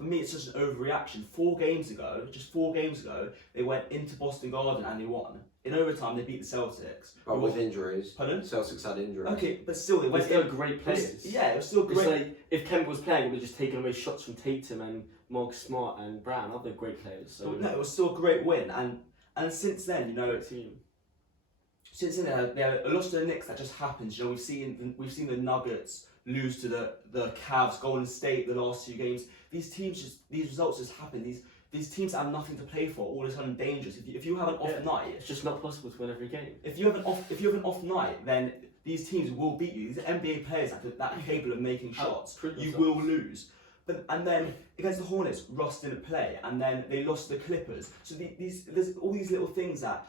for me, it's just an overreaction. 4 games ago, just 4 games ago, they went into Boston Garden and they won. In overtime, they beat the Celtics. But with injuries. Pardon? Celtics had injuries. Okay, but still, they But went still in. great players. Yeah, it was still It's great. like if Kemba was playing, it would have just taken away shots from Tatum and Mark Smart and Brown, other great players. So No, it was still a great win. And since then, you know, great team. since then they lost to the Knicks. That just happens. You know, we've seen the Nuggets lose to the Cavs, Golden State the last 2 games. These results just happen. These teams that have nothing to play for, all of a sudden dangerous. If you have an off night, It's just not possible to win every game. if you have an off night, then these teams will beat you. These are NBA players that are capable of making shots. You will lose. And then against the Hornets, Russ didn't play, and then they lost to the Clippers. So there's all these little things that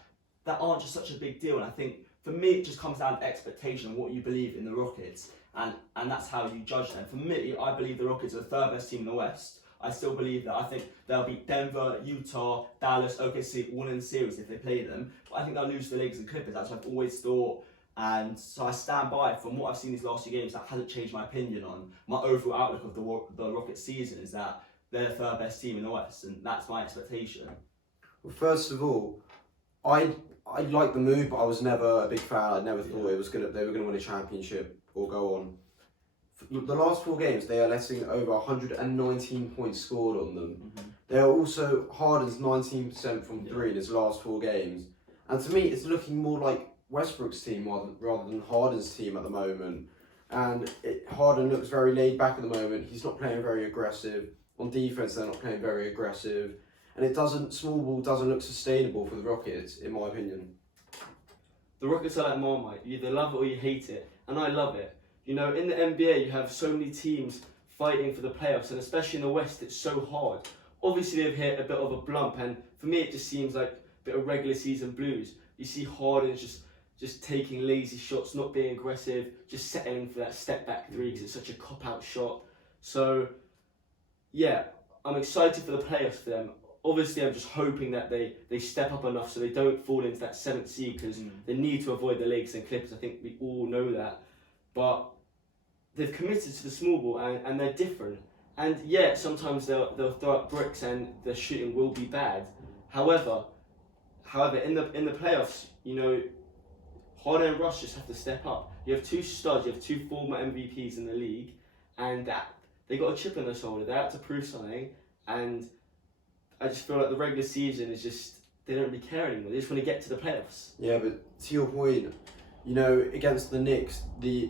aren't just such a big deal. And I think for me, it just comes down to expectation and what you believe in the Rockets, and that's how you judge them. For me, I believe the Rockets are the 3rd best team in the West. I still believe that. I think they'll beat Denver, Utah, Dallas, OKC all in the series if they play them. But I think they'll lose to the Lakers and Clippers. That's what I've always thought. And so I stand by it. From what I've seen these last 2 games, that hasn't changed my opinion on my overall outlook of the Rockets season, is that they're the 3rd best team in the West, and that's my expectation. Well, first of all, I liked the move, but I was never a big fan. I never thought they were gonna win a championship or go on. The last 4 games, they are letting over 119 points scored on them. They are also Harden's 19% from 3 in his last 4 games, and to me, it's looking more like Westbrook's team rather than Harden's team at the moment. And Harden looks very laid back at the moment. He's not playing very aggressive. On defense, they're not playing very aggressive, and small ball doesn't look sustainable for the Rockets, in my opinion. The Rockets are like Marmite. You either love it or you hate it, and I love it. You know, in the NBA, you have so many teams fighting for the playoffs, and especially in the West, it's so hard. Obviously, they've hit a bit of a blump, and for me, it just seems like a bit of regular season blues. You see Harden just taking lazy shots, not being aggressive, just settling for that step back 3 because it's such a cop out shot. So, yeah, I'm excited for the playoffs for them. Obviously, I'm just hoping that they step up enough so they don't fall into that 7th seed, because they need to avoid the Lakers and Clippers. I think we all know that. But they've committed to the small ball, and they're different. And yeah, sometimes they'll throw up bricks and the shooting will be bad. However, in the playoffs, you know, Harden and Russ just have to step up. You have 2 studs, you have 2 former MVPs in the league, and they got a chip on their shoulder. They have to prove something, and I just feel like the regular season is just, they don't really care anymore. They just want to get to the playoffs. Yeah, but to your point, you know, against the Knicks, they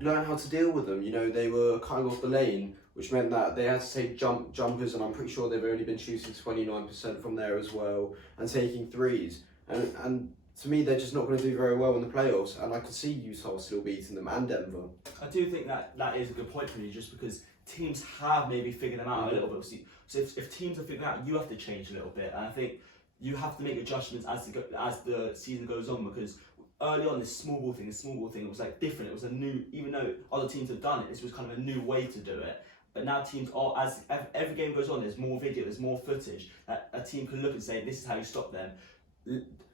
learned how to deal with them. You know, they were cutting off the lane, which meant that they had to take jumpers, and I'm pretty sure they've only been shooting 29% from there as well, and taking threes. And to me, they're just not going to do very well in the playoffs, and I could see Utah still beating them, and Denver. I do think that is a good point for you, just because teams have maybe figured them out a little bit. So if teams have figured out, you have to change a little bit, and I think you have to make adjustments as the season goes on, because early on, this small ball thing was like different. It was a new, even though other teams have done it, this was kind of a new way to do it. But now teams are, as every game goes on, there's more video, there's more footage that a team can look and say, this is how you stop them.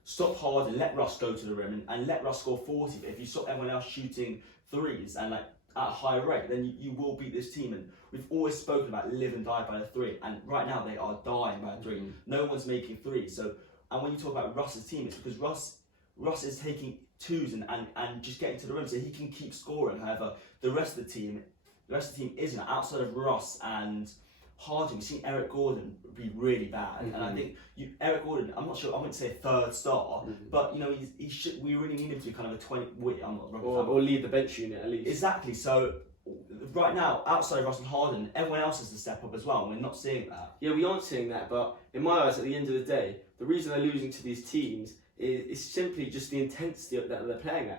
Stop hard and let Russ go to the rim and let Russ score 40. But if you stop everyone else shooting threes and like at a high rate, then you will beat this team. And we've always spoken about live and die by the 3, and right now they are dying by the 3. No one's making 3. So, and when you talk about Russ's team, it's because Russ is taking 2s and just getting to the rim so he can keep scoring. However, the rest of the team isn't. Outside of Russ and Harden, we've seen Eric Gordon be really bad, and I think Eric Gordon, I'm not sure, I wouldn't say a 3rd star, but you know, we really need him to be kind of a 20. I'm not wrong, or lead the bench unit at least. Exactly. So right now, outside of Russ and Harden, everyone else has to step up as well, and we're not seeing that. Yeah, we aren't seeing that, but in my eyes, at the end of the day, the reason they're losing to these teams is simply just the intensity that they're playing at.